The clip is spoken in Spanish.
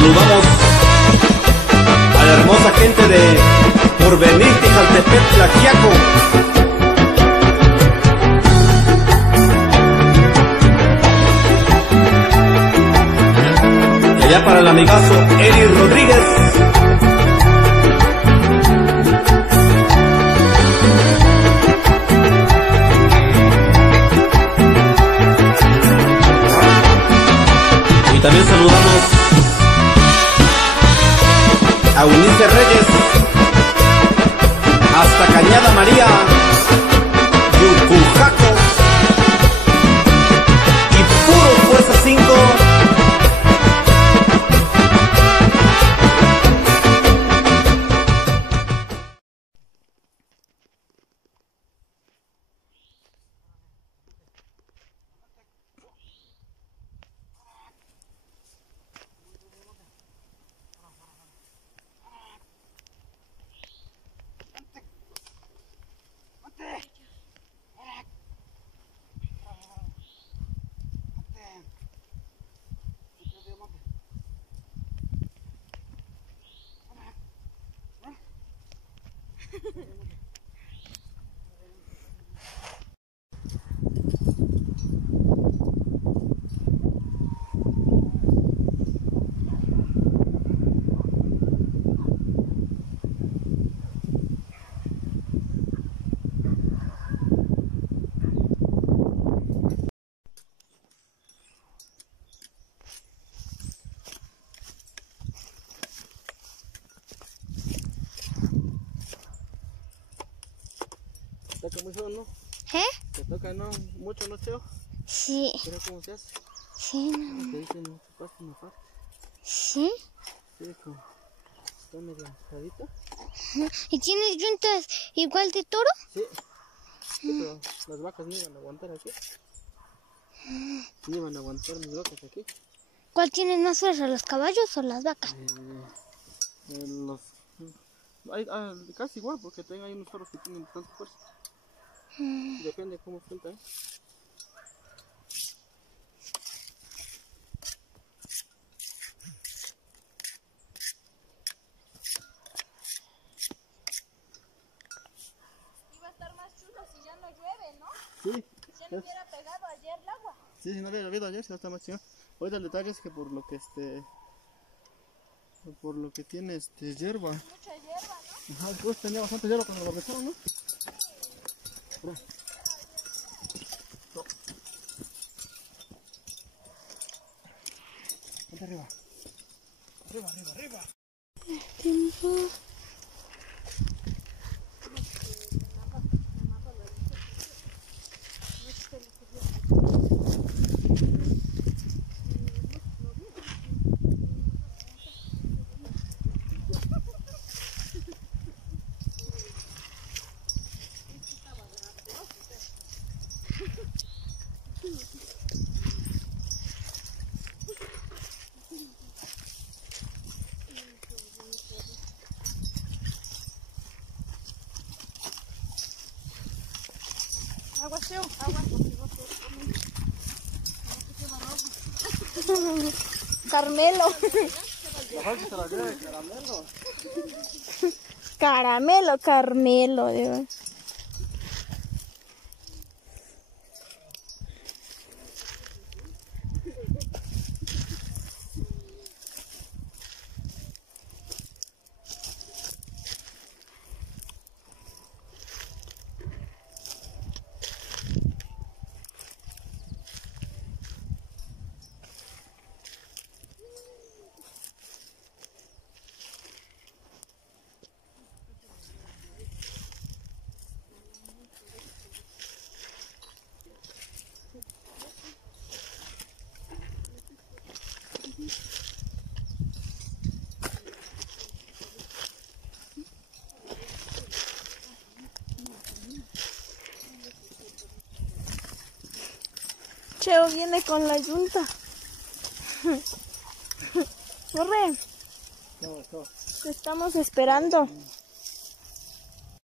saludamos a la hermosa gente de Porvenir, Tijaltepec, Tlaxiaco. Y allá para el amigazo Eri Rodríguez. Y también saludamos a Eunice Reyes, hasta Cañada María, Yucujaco y puro Fuerza 5. ¿Te toca mucho, no? ¿Eh? ¿Te toca, no? ¿Mucho, no, Cheo? Sí. ¿Pero cómo se hace? Sí, ¿Te dicen una parte, una parte? sí. Sí, como está medio enredadita. ¿Y tienes yuntas igual de toro? Sí. Sí, pero las vacas no iban a aguantar aquí. No iban a aguantar mis vacas aquí. ¿Cuál tiene más fuerza, los caballos o las vacas? Los... casi igual, porque hay unos toros que tienen bastante fuerza. Depende de cómo suelta, ¿eh? Iba a estar más chulo si ya no llueve, ¿no? Sí. Si ya no hubiera pegado ayer el agua. Sí, si no hubiera habido ayer, si no está más chingón. Ahorita el detalle es que por lo que tiene hierba. Mucha hierba, ¿no? Ajá, después tenía bastante hierba cuando lo metieron, ¿no? Ponte arriba. Arriba. Agua, Cheo, agua. Carmelo. Carmelo, digo. Cheo viene con la yunta. Corre. No. Te estamos esperando.